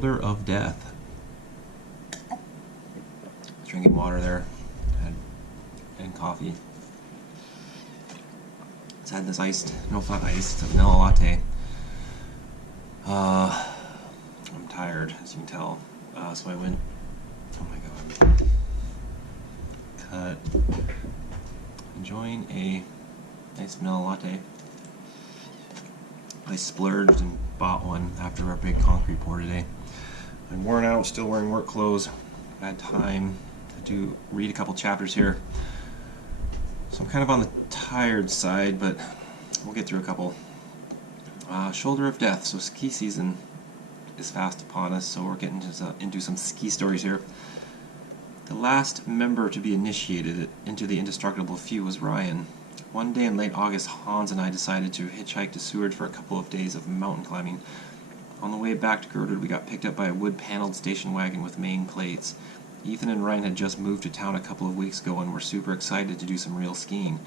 Shoulder of Death. Drinking water there, and coffee. It's had this iced, no, it's not iced, it's a vanilla latte. I'm tired, as you can tell. So I went, oh my god, cut, enjoying a nice vanilla latte. I splurged and bought one after our big concrete pour today. I'm worn out, still wearing work clothes. I had time to read a couple chapters here. So I'm kind of on the tired side, but we'll get through a couple. Shoulder of Death. So ski season is fast upon us, so we're getting into some ski stories here. The last member to be initiated into the indestructible few was Ryan. One day in late August, Hans and I decided to hitchhike to Seward for a couple of days of mountain climbing. On the way back to Girdwood, we got picked up by a wood-paneled station wagon with main plates. Ethan and Ryan had just moved to town a couple of weeks ago and were super excited to do some real skiing.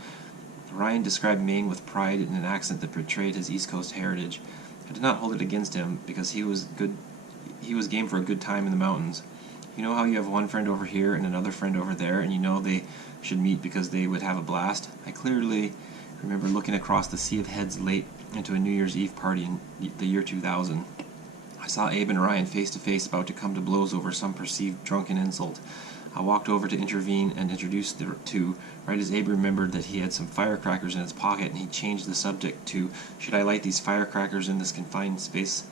Ryan described Maine with pride in an accent that portrayed his East Coast heritage. I did not hold it against him because he was game for a good time in the mountains. You know how you have one friend over here and another friend over there, and you know they should meet because they would have a blast? I clearly remember looking across the sea of heads late into a New Year's Eve party in the year 2000. I saw Abe and Ryan face to face, about to come to blows over some perceived drunken insult. I walked over to intervene and introduce the two, right as Abe remembered that he had some firecrackers in his pocket, and he changed the subject to, should I light these firecrackers in this confined space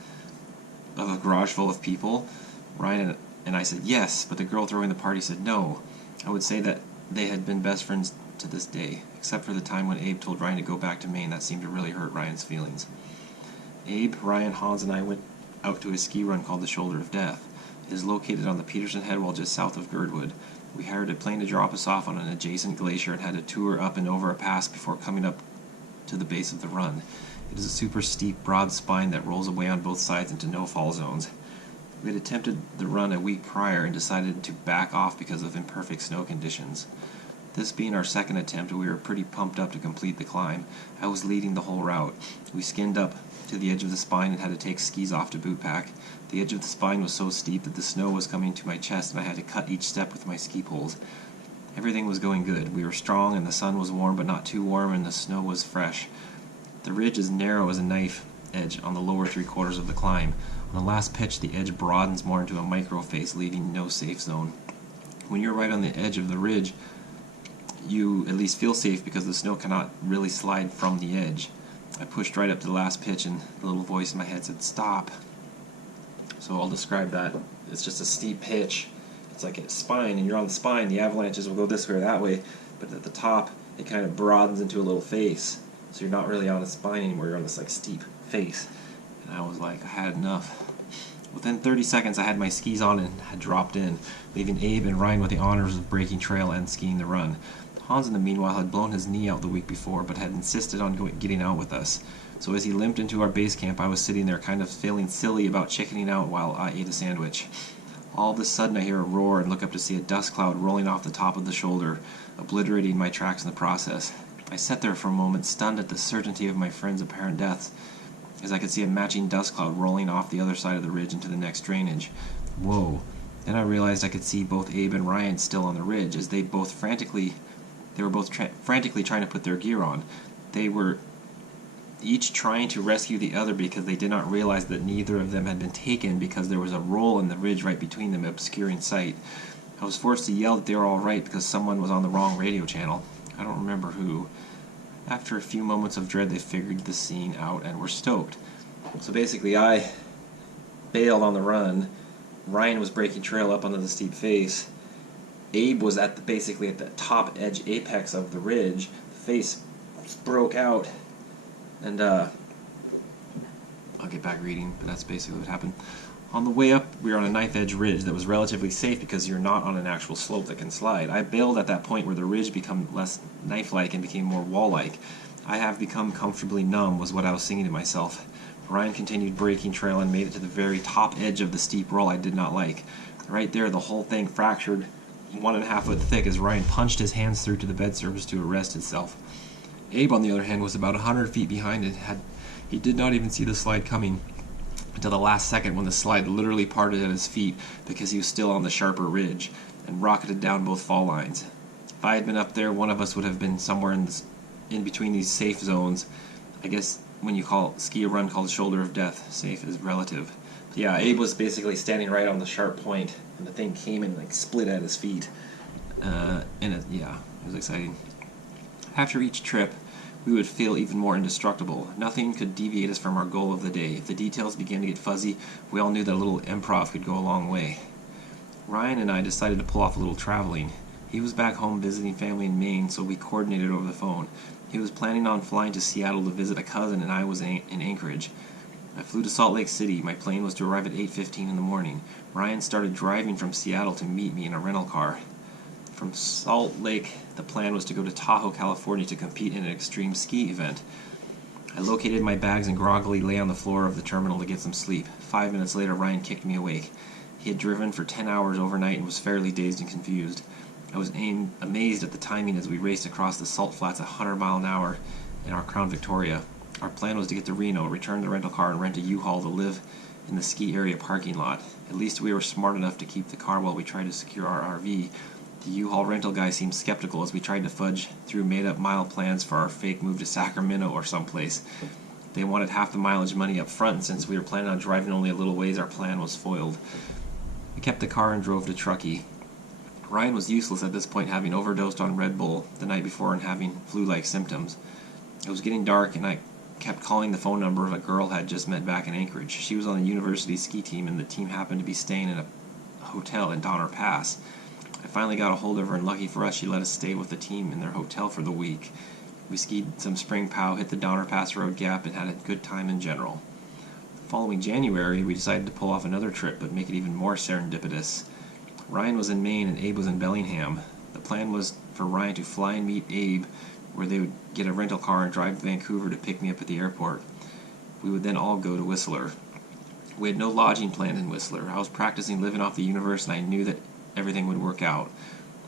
of a garage full of people? Ryan and I said yes, but the girl throwing the party said no. I would say that they had been best friends to this day, except for the time when Abe told Ryan to go back to Maine. That seemed to really hurt Ryan's feelings. Abe, Ryan, Hans, and I went out to a ski run called the Shoulder of Death. It is located on the Peterson Headwall just south of Girdwood. We hired a plane to drop us off on an adjacent glacier and had a tour up and over a pass before coming up to the base of the run. It is a super steep, broad spine that rolls away on both sides into no-fall zones. We had attempted the run a week prior and decided to back off because of imperfect snow conditions. This being our second attempt, we were pretty pumped up to complete the climb. I was leading the whole route. We skinned up to the edge of the spine and had to take skis off to boot pack. The edge of the spine was so steep that the snow was coming to my chest and I had to cut each step with my ski poles. Everything was going good. We were strong and the sun was warm but not too warm and the snow was fresh. The ridge is narrow as a knife edge on the lower 3/4 of the climb. On the last pitch, the edge broadens more into a micro face, leaving no safe zone. When you're right on the edge of the ridge, you at least feel safe because the snow cannot really slide from the edge. I pushed right up to the last pitch and the little voice in my head said, "Stop." So I'll describe that. It's just a steep pitch. It's like a spine, and you're on the spine. The avalanches will go this way or that way, but at the top, it kind of broadens into a little face. So you're not really on a spine anymore. You're on this like steep face. And I was like, I had enough. Within 30 seconds, I had my skis on and had dropped in, leaving Abe and Ryan with the honors of breaking trail and skiing the run. Hans, in the meanwhile, had blown his knee out the week before, but had insisted on getting out with us. So as he limped into our base camp, I was sitting there kind of feeling silly about chickening out while I ate a sandwich. All of a sudden, I hear a roar and look up to see a dust cloud rolling off the top of the shoulder, obliterating my tracks in the process. I sat there for a moment, stunned at the certainty of my friend's apparent deaths, as I could see a matching dust cloud rolling off the other side of the ridge into the next drainage. Whoa. Then I realized I could see both Abe and Ryan still on the ridge, as they were both frantically trying to put their gear on. They were each trying to rescue the other because they did not realize that neither of them had been taken because there was a roll in the ridge right between them, obscuring sight. I was forced to yell that they were all right because someone was on the wrong radio channel. I don't remember who. After a few moments of dread, they figured the scene out and were stoked. So basically, I bailed on the run. Ryan was breaking trail up onto the steep face. Abe was basically at the top edge apex of the ridge. The face broke out, and I'll get back reading, but that's basically what happened. On the way up, we were on a knife-edge ridge that was relatively safe because you're not on an actual slope that can slide. I bailed at that point where the ridge became less knife-like and became more wall-like. I have become comfortably numb, was what I was singing to myself. Ryan continued breaking trail and made it to the very top edge of the steep roll I did not like. Right there, the whole thing fractured 1.5 foot thick as Ryan punched his hands through to the bed surface to arrest itself. Abe, on the other hand, was about 100 feet behind it. He did not even see the slide coming. until the last second when the slide literally parted at his feet because he was still on the sharper ridge and rocketed down both fall lines. If I had been up there, one of us would have been somewhere in between these safe zones. I guess when you ski a run called Shoulder of Death, safe is relative. But yeah, Abe was basically standing right on the sharp point, and the thing came and split at his feet. It was exciting. After each trip, we would feel even more indestructible. Nothing could deviate us from our goal of the day. If the details began to get fuzzy, we all knew that a little improv could go a long way. Ryan and I decided to pull off a little traveling. He was back home visiting family in Maine, so we coordinated over the phone. He was planning on flying to Seattle to visit a cousin, and I was in Anchorage. I flew to Salt Lake City. My plane was to arrive at 8:15 in the morning. Ryan started driving from Seattle to meet me in a rental car. From Salt Lake, the plan was to go to Tahoe, California to compete in an extreme ski event. I located my bags and groggily lay on the floor of the terminal to get some sleep. 5 minutes later, Ryan kicked me awake. He had driven for 10 hours overnight and was fairly dazed and confused. I was amazed at the timing as we raced across the salt flats at 100 mile an hour in our Crown Victoria. Our plan was to get to Reno, return the rental car, and rent a U-Haul to live in the ski area parking lot. At least we were smart enough to keep the car while we tried to secure our RV. The U-Haul rental guy seemed skeptical as we tried to fudge through made-up mile plans for our fake move to Sacramento or someplace. They wanted half the mileage money up front, and since we were planning on driving only a little ways, our plan was foiled. We kept the car and drove to Truckee. Ryan was useless at this point, having overdosed on Red Bull the night before and having flu-like symptoms. It was getting dark, and I kept calling the phone number of a girl I had just met back in Anchorage. She was on the university ski team, and the team happened to be staying in a hotel in Donner Pass. I finally got a hold of her, and lucky for us, she let us stay with the team in their hotel for the week. We skied some spring pow, hit the Donner Pass Road Gap, and had a good time in general. The following January, we decided to pull off another trip, but make it even more serendipitous. Ryan was in Maine and Abe was in Bellingham. The plan was for Ryan to fly and meet Abe, where they would get a rental car and drive to Vancouver to pick me up at the airport. We would then all go to Whistler. We had no lodging planned in Whistler. I was practicing living off the universe, and I knew that everything would work out.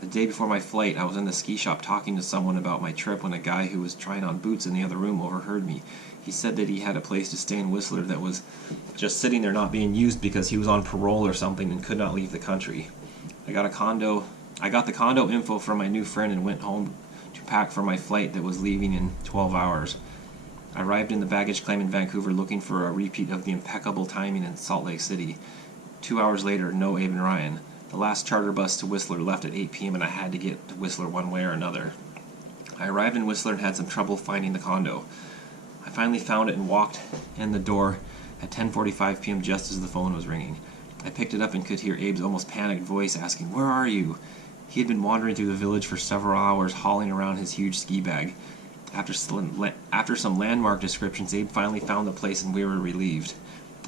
The day before my flight, I was in the ski shop talking to someone about my trip when a guy who was trying on boots in the other room overheard me. He said that he had a place to stay in Whistler that was just sitting there not being used because he was on parole or something and could not leave the country. I got the condo info from my new friend and went home to pack for my flight that was leaving in 12 hours. I arrived in the baggage claim in Vancouver looking for a repeat of the impeccable timing in Salt Lake City. 2 hours later, no Abe and Ryan. The last charter bus to Whistler left at 8 p.m. and I had to get to Whistler one way or another. I arrived in Whistler and had some trouble finding the condo. I finally found it and walked in the door at 10:45 p.m. just as the phone was ringing. I picked it up and could hear Abe's almost panicked voice asking, "Where are you?" He had been wandering through the village for several hours, hauling around his huge ski bag. After some landmark descriptions, Abe finally found the place and we were relieved.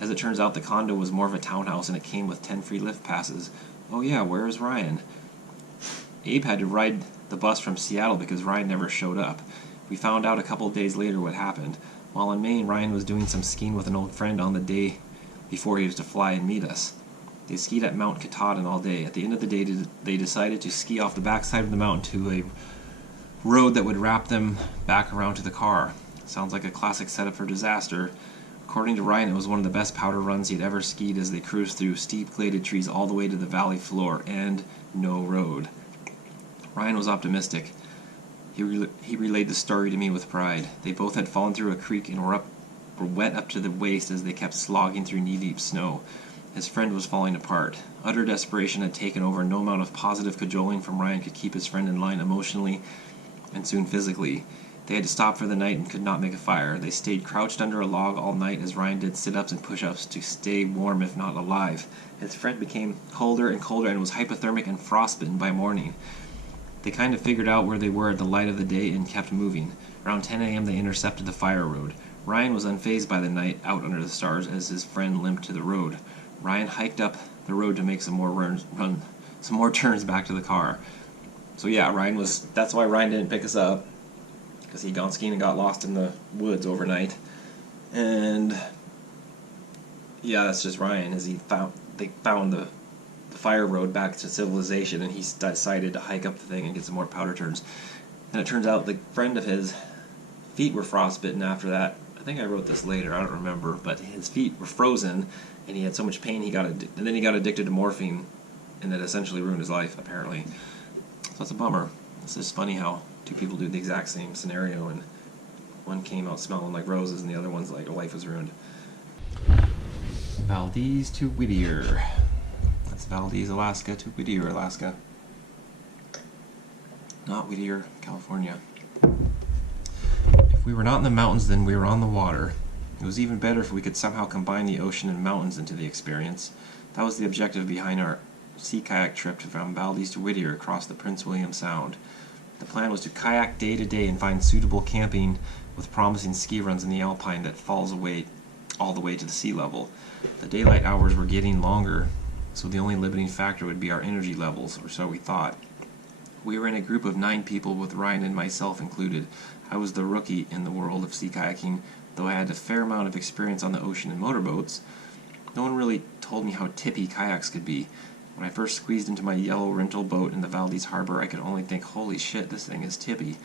As it turns out, the condo was more of a townhouse and it came with 10 free lift passes. Oh yeah, where is Ryan? Abe had to ride the bus from Seattle because Ryan never showed up. We found out a couple days later what happened. While in Maine, Ryan was doing some skiing with an old friend on the day before he was to fly and meet us. They skied at Mount Katahdin all day. At the end of the day, they decided to ski off the backside of the mountain to a road that would wrap them back around to the car. Sounds like a classic setup for disaster. According to Ryan, it was one of the best powder runs he'd ever skied as they cruised through steep gladed trees all the way to the valley floor and no road. Ryan was optimistic. He relayed the story to me with pride. They both had fallen through a creek and were wet up to the waist as they kept slogging through knee-deep snow. His friend was falling apart. Utter desperation had taken over. No amount of positive cajoling from Ryan could keep his friend in line emotionally and soon physically. They had to stop for the night and could not make a fire. They stayed crouched under a log all night as Ryan did sit-ups and push-ups to stay warm if not alive. His friend became colder and colder and was hypothermic and frostbitten by morning. They kind of figured out where they were at the light of the day and kept moving. Around 10 a.m. they intercepted the fire road. Ryan was unfazed by the night out under the stars as his friend limped to the road. Ryan hiked up the road to make some more turns back to the car. So yeah, that's why Ryan didn't pick us up, because he'd gone skiing and got lost in the woods overnight. And yeah, that's just Ryan, as they found the fire road back to civilization, and he decided to hike up the thing and get some more powder turns. And it turns out the friend of his feet were frostbitten after that think I wrote this later, I don't remember, but his feet were frozen, and he had so much pain and then he got addicted to morphine, and that essentially ruined his life, apparently. So that's a bummer. It's just funny how two people do the exact same scenario, and one came out smelling like roses, and the other one's like, her life was ruined. Valdez to Whittier. That's Valdez, Alaska to Whittier, Alaska. Not Whittier, California. If we were not in the mountains, then we were on the water. It was even better if we could somehow combine the ocean and mountains into the experience. That was the objective behind our sea kayak trip from Valdez to Whittier across the Prince William Sound. The plan was to kayak day to day and find suitable camping with promising ski runs in the Alpine that falls away all the way to the sea level. The daylight hours were getting longer, so the only limiting factor would be our energy levels, or so we thought. We were in a group of 9 people, with Ryan and myself included. I was the rookie in the world of sea kayaking, though I had a fair amount of experience on the ocean and motorboats. No one really told me how tippy kayaks could be. When I first squeezed into my yellow rental boat in the Valdez harbor, I could only think, holy shit, this thing is tippy.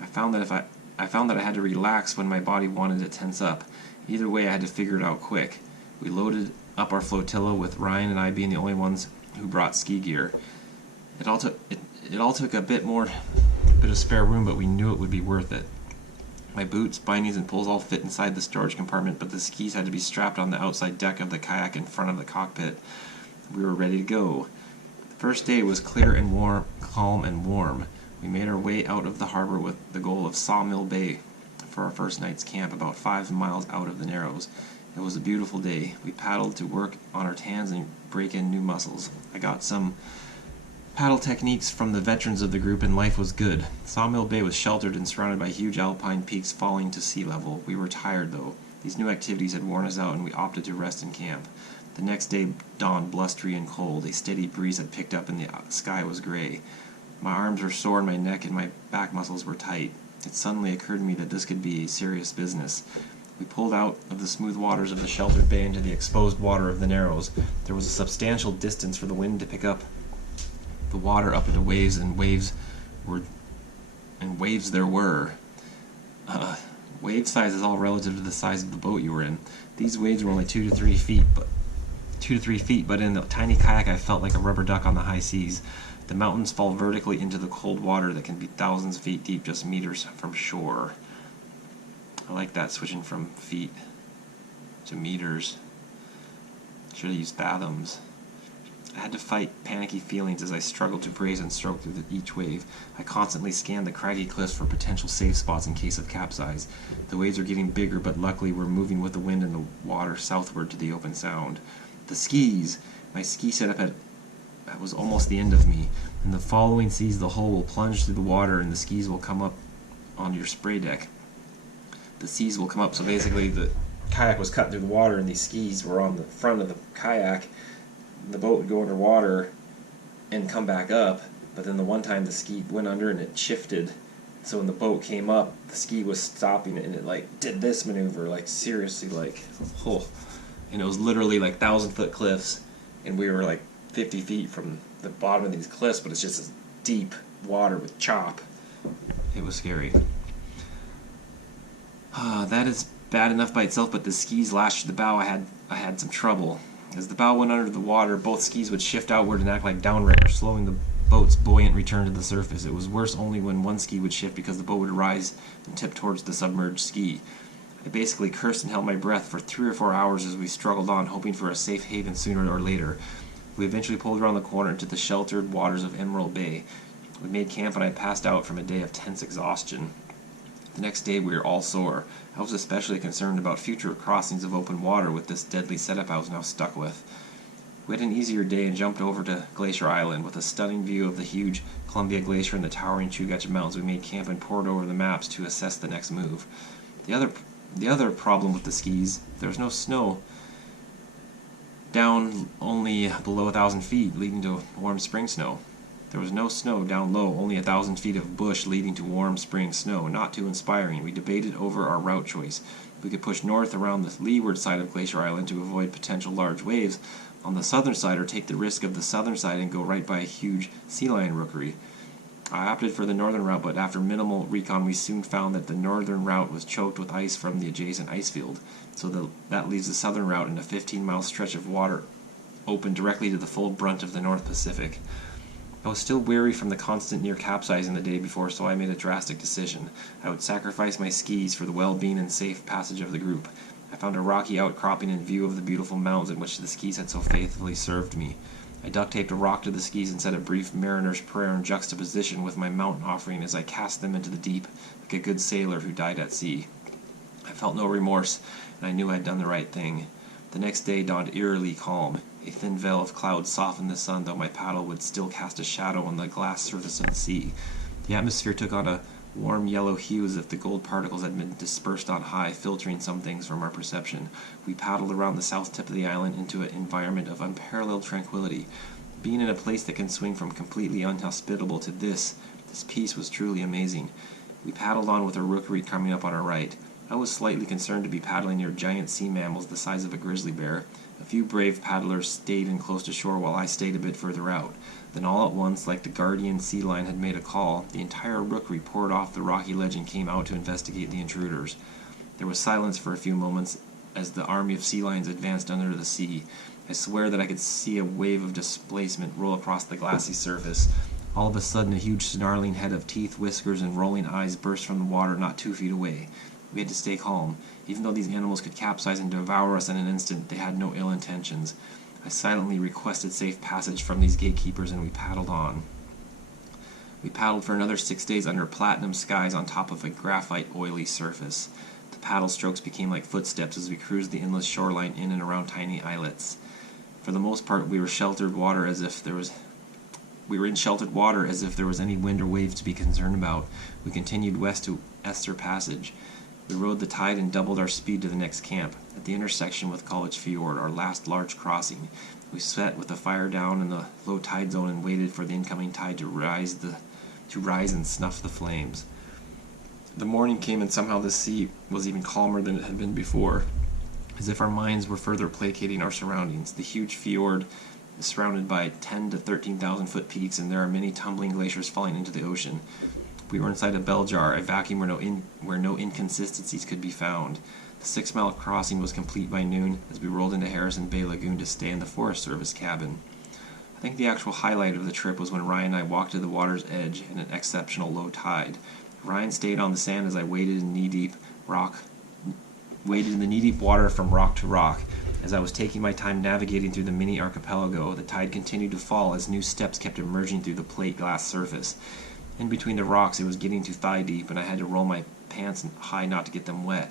I found that I had to relax when my body wanted to tense up. Either way, I had to figure it out quick. We loaded up our flotilla, with Ryan and I being the only ones who brought ski gear. It all took a bit of spare room, but we knew it would be worth it. My boots, bindings, and poles all fit inside the storage compartment, but the skis had to be strapped on the outside deck of the kayak in front of the cockpit. We were ready to go. The first day was clear and warm, calm and warm. We made our way out of the harbor with the goal of Sawmill Bay for our first night's camp, about 5 miles out of the Narrows. It was a beautiful day. We paddled to work on our tans and break in new muscles. I got some paddle techniques from the veterans of the group, and life was good. Sawmill Bay was sheltered and surrounded by huge alpine peaks falling to sea level. We were tired, though. These new activities had worn us out, and we opted to rest in camp. The next day dawned blustery and cold. A steady breeze had picked up, and the sky was gray. My arms were sore, and my neck and my back muscles were tight. It suddenly occurred to me that this could be a serious business. We pulled out of the smooth waters of the sheltered bay into the exposed water of the Narrows. There was a substantial distance for the wind to pick up the water up into waves, and waves there were. Wave size is all relative to the size of the boat you were in. These waves were only 2 to 3 feet, but in the tiny kayak I felt like a rubber duck on the high seas. The mountains fall vertically into the cold water that can be thousands of feet deep, just meters from shore. I like that, switching from feet to meters. Should have used fathoms. I had to fight panicky feelings as I struggled to brace and stroke through each wave. I constantly scanned the craggy cliffs for potential safe spots in case of capsize. The waves were getting bigger, but luckily were moving with the wind and the water southward to the open sound. The skis! My ski setup was almost the end of me. In the following seas, the hull will plunge through the water and the skis will come up on your spray deck. The seas will come up, so basically the kayak was cut through the water and these skis were on the front of the kayak. The boat would go underwater and come back up, but then the one time the ski went under and it shifted, so when the boat came up, the ski was stopping it, and it like did this maneuver, like seriously, like, oh, and it was literally like 1,000-foot cliffs, and we were like 50 feet from the bottom of these cliffs, but it's just this deep water with chop. It was scary. That is bad enough by itself, but the skis lashed the bow. I had some trouble. As the bow went under the water, both skis would shift outward and act like downriggers, slowing the boat's buoyant return to the surface. It was worse only when one ski would shift, because the boat would rise and tip towards the submerged ski. I basically cursed and held my breath for 3 or 4 hours as we struggled on, hoping for a safe haven sooner or later. We eventually pulled around the corner into the sheltered waters of Emerald Bay. We made camp, and I passed out from a day of tense exhaustion. The next day we were all sore. I was especially concerned about future crossings of open water with this deadly setup I was now stuck with. We had an easier day and jumped over to Glacier Island. With a stunning view of the huge Columbia Glacier and the towering Chugach Mountains, we made camp and pored over the maps to assess the next move. The other problem with the skis, there was no snow down only below 1,000 feet, leading to warm spring snow. There was no snow down low, only 1,000 feet of bush leading to warm spring snow. Not too inspiring. We debated over our route choice. We could push north around the leeward side of Glacier Island to avoid potential large waves on the southern side, or take the risk of the southern side and go right by a huge sea lion rookery. I opted for the northern route, but after minimal recon, we soon found that the northern route was choked with ice from the adjacent ice field, so that leaves the southern route in a 15-mile stretch of water open directly to the full brunt of the North Pacific. I was still weary from the constant near capsizing the day before, so I made a drastic decision. I would sacrifice my skis for the well-being and safe passage of the group. I found a rocky outcropping in view of the beautiful mountains in which the skis had so faithfully served me. I duct-taped a rock to the skis and said a brief mariner's prayer in juxtaposition with my mountain offering as I cast them into the deep, like a good sailor who died at sea. I felt no remorse, and I knew I had done the right thing. The next day dawned eerily calm. A thin veil of clouds softened the sun, though my paddle would still cast a shadow on the glass surface of the sea. The atmosphere took on a warm yellow hue as if the gold particles had been dispersed on high, filtering some things from our perception. We paddled around the south tip of the island into an environment of unparalleled tranquility. Being in a place that can swing from completely inhospitable to this peace was truly amazing. We paddled on with a rookery coming up on our right. I was slightly concerned to be paddling near giant sea mammals the size of a grizzly bear. A few brave paddlers stayed in close to shore while I stayed a bit further out. Then all at once, like the guardian sea lion had made a call, the entire rookery poured off the rocky ledge and came out to investigate the intruders. There was silence for a few moments as the army of sea lions advanced under the sea. I swear that I could see a wave of displacement roll across the glassy surface. All of a sudden, a huge snarling head of teeth, whiskers, and rolling eyes burst from the water not 2 feet away. We had to stay calm. Even though these animals could capsize and devour us in an instant, they had no ill intentions. I silently requested safe passage from these gatekeepers, and we paddled on. We paddled for another 6 days under platinum skies on top of a graphite oily surface. The paddle strokes became like footsteps as we cruised the endless shoreline in and around tiny islets. For the most part, we were in sheltered water as if there was any wind or waves to be concerned about. We continued west to Esther Passage. We rode the tide and doubled our speed to the next camp. At the intersection with College Fjord, our last large crossing, we sat with the fire down in the low tide zone and waited for the incoming tide to rise and snuff the flames. The morning came, and somehow the sea was even calmer than it had been before, as if our minds were further placating our surroundings. The huge fjord is surrounded by 10 to 13,000 foot peaks, and there are many tumbling glaciers falling into the ocean. We were inside a bell jar, a vacuum where no inconsistencies could be found. The 6-mile crossing was complete by noon as we rolled into Harrison Bay Lagoon to stay in the Forest Service cabin. I think the actual highlight of the trip was when Ryan and I walked to the water's edge in an exceptional low tide. Ryan stayed on the sand as I waded in the knee-deep water from rock to rock. As I was taking my time navigating through the mini archipelago, the tide continued to fall as new steps kept emerging through the plate glass surface. In between the rocks, it was getting to thigh deep, and I had to roll my pants high not to get them wet.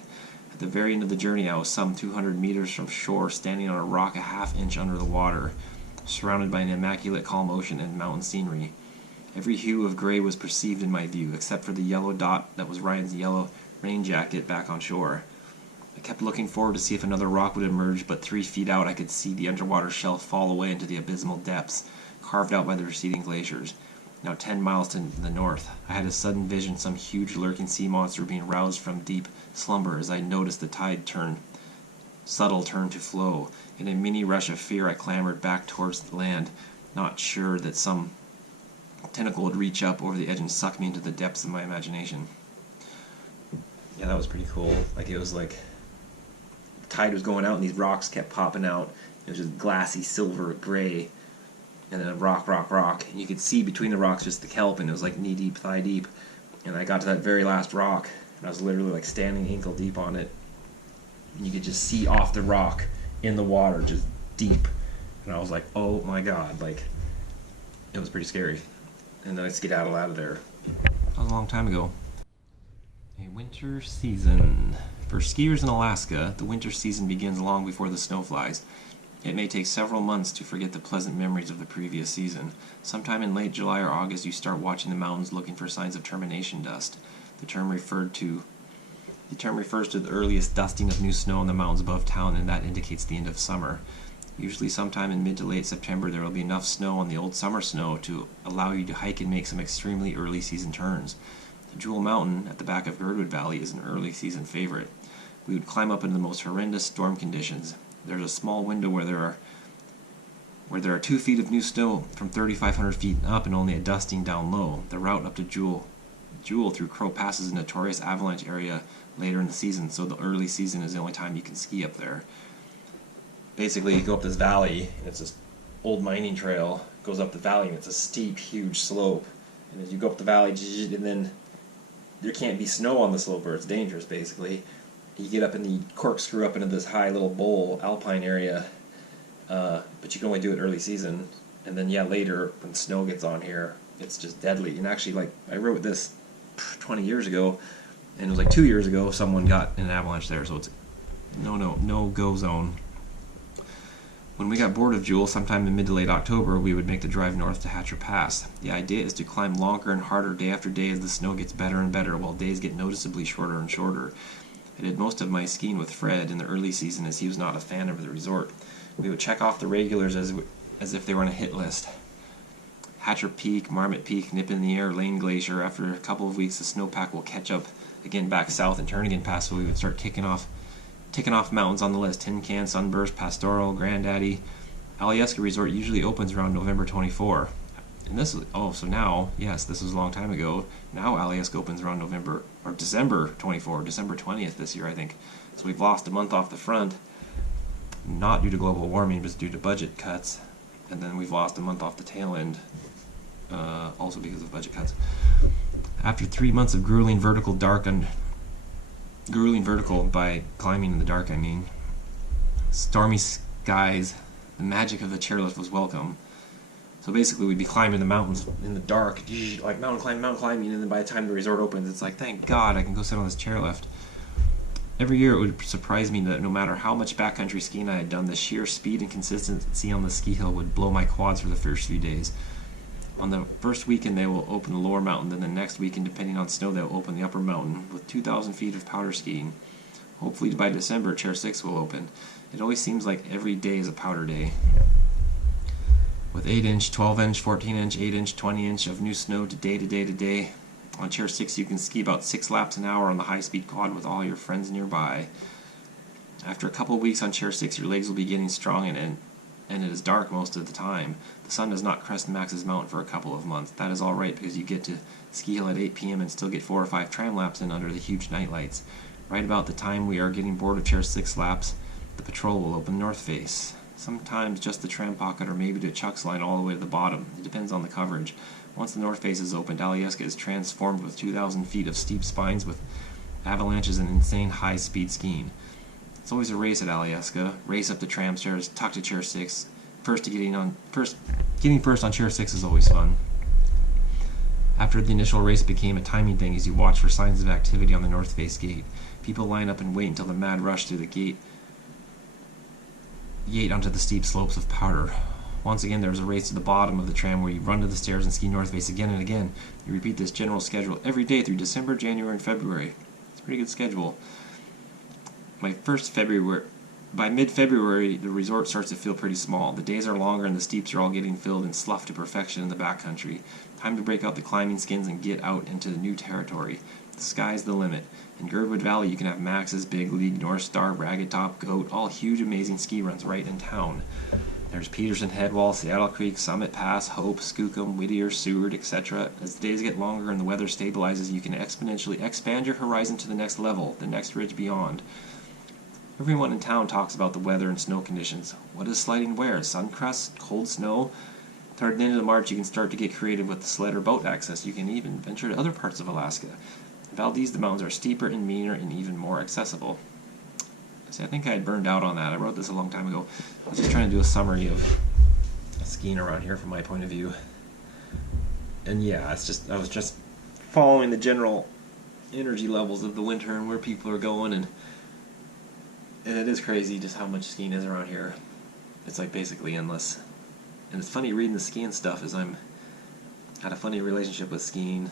At the very end of the journey, I was some 200 meters from shore, standing on a rock a half-inch under the water, surrounded by an immaculate calm ocean and mountain scenery. Every hue of gray was perceived in my view, except for the yellow dot that was Ryan's yellow rain jacket back on shore. I kept looking forward to see if another rock would emerge, but 3 feet out I could see the underwater shelf fall away into the abysmal depths, carved out by the receding glaciers. Now 10 miles to the north, I had a sudden vision, some huge lurking sea monster being roused from deep slumber as I noticed the tide turn to flow. In a mini rush of fear, I clambered back towards the land, not sure that some tentacle would reach up over the edge and suck me into the depths of my imagination. Yeah, that was pretty cool. It was like the tide was going out and these rocks kept popping out. It was just glassy silver gray. And then rock, and you could see between the rocks just the kelp, and it was like knee-deep, thigh-deep, and I got to that very last rock, and I was literally standing ankle-deep on it, and you could just see off the rock in the water, just deep, and I was like, oh my god, it was pretty scary, and then I skedaddled out of there. That was a long time ago. A winter season. For skiers in Alaska, the winter season begins long before the snow flies. It may take several months to forget the pleasant memories of the previous season. Sometime in late July or August, you start watching the mountains looking for signs of termination dust. The term refers to the earliest dusting of new snow in the mountains above town, and that indicates the end of summer. Usually sometime in mid to late September, there will be enough snow on the old summer snow to allow you to hike and make some extremely early season turns. The Jewel Mountain at the back of Girdwood Valley is an early season favorite. We would climb up into the most horrendous storm conditions. There's a small window where where there are 2 feet of new snow from 3,500 feet up and only a dusting down low. The route up to Jewel through Crow Pass is a notorious avalanche area later in the season, so the early season is the only time you can ski up there. Basically, you go up this valley, and it's this old mining trail, goes up the valley, and it's a steep, huge slope. And as you go up the valley, and then there can't be snow on the slope, or it's dangerous, basically. You get up and you corkscrew up into this high little bowl, alpine area, but you can only do it early season. And then, yeah, later, when snow gets on here, it's just deadly. And actually, like, I wrote this 20 years ago, and it was like 2 years ago, someone got in an avalanche there, so it's no-go zone. When we got bored of Jewel, sometime in mid to late October, we would make the drive north to Hatcher Pass. The idea is to climb longer and harder day after day as the snow gets better and better, while days get noticeably shorter and shorter. I did most of my skiing with Fred in the early season, as he was not a fan of the resort. We would check off the regulars as if they were on a hit list. Hatcher Peak, Marmot Peak, Nip in the Air, Lane Glacier. After a couple of weeks, the snowpack will catch up again back south and Turnagain Pass, so we would start ticking off mountains on the list: Tin Can, Sunburst, Pastoral, Grandaddy. Alyeska Resort usually opens around November 24. And this is, so now, yes, this was a long time ago. Now Alyeska opens around December 24, December 20th this year, I think. So we've lost a month off the front, not due to global warming, but due to budget cuts. And then we've lost a month off the tail end, also because of budget cuts. After 3 months of grueling vertical by climbing in the dark, I mean, stormy skies, the magic of the chairlift was welcome. So basically, we'd be climbing the mountains in the dark, like mountain climbing, and then by the time the resort opens, it's like, thank God I can go sit on this chairlift. Every year it would surprise me that no matter how much backcountry skiing I had done, the sheer speed and consistency on the ski hill would blow my quads for the first few days. On the first weekend, they will open the lower mountain, then the next weekend, depending on snow, they'll open the upper mountain with 2,000 feet of powder skiing. Hopefully by December, Chair 6 will open. It always seems like every day is a powder day. With 8-inch, 12-inch, 14-inch, 8-inch, 20-inch of new snow day to day. On Chair 6, you can ski about 6 laps an hour on the high-speed quad with all your friends nearby. After a couple of weeks on Chair 6, your legs will be getting strong and it is dark most of the time. The sun does not crest Max's Mountain for a couple of months. That is all right, because you get to ski hill at 8 p.m. and still get 4 or 5 tram laps in under the huge night lights. Right about the time we are getting bored of Chair 6 laps, the patrol will open north face. Sometimes just the tram pocket, or maybe to Chuck's line all the way to the bottom. It depends on the coverage. Once the north face is opened, Alyeska is transformed with 2,000 feet of steep spines with avalanches and insane high-speed skiing. It's always a race at Alyeska. Race up the tram stairs, tuck to Chair 6. Getting first on Chair 6 is always fun. After the initial race became a timing thing as you watch for signs of activity on the north face gate. People line up and wait until the mad rush through the gate onto the steep slopes of powder. Once again, there is a race to the bottom of the tram where you run to the stairs and ski north face again and again. You repeat this general schedule every day through December, January, and February. It's a pretty good schedule. By mid-February, the resort starts to feel pretty small. The days are longer and the steeps are all getting filled and sloughed to perfection in the backcountry. Time to break out the climbing skins and get out into the new territory. The sky's the limit. In Girdwood Valley, you can have Max's, Big League, North Star, Ragged Top, Goat, all huge, amazing ski runs right in town. There's Peterson Headwall, Seattle Creek, Summit Pass, Hope, Skookum, Whittier, Seward, etc. As the days get longer and the weather stabilizes, you can exponentially expand your horizon to the next level, the next ridge beyond. Everyone in town talks about the weather and snow conditions. What does sledding wear? Sun crust? Cold snow? Toward the end of March, you can start to get creative with the sled or boat access. You can even venture to other parts of Alaska. In Valdez, the mountains are steeper and meaner and even more accessible. See, I think I had burned out on that. I wrote this a long time ago. I was just trying to do a summary of skiing around here from my point of view. And yeah, I was just following the general energy levels of the winter and where people are going, and it is crazy just how much skiing is around here. It's like basically endless. And it's funny reading the skiing stuff, as had a funny relationship with skiing,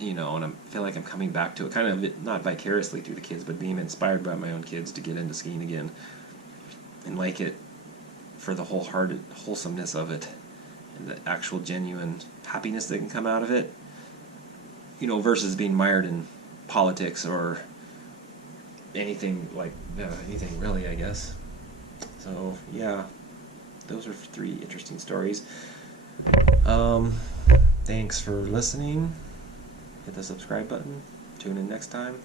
and I feel like I'm coming back to it, kind of not vicariously through the kids, but being inspired by my own kids to get into skiing again and like it for the wholehearted wholesomeness of it and the actual genuine happiness that can come out of it, versus being mired in politics or anything really, I guess. So yeah, those are 3 interesting stories. Thanks for listening. Hit the subscribe button. Tune in next time.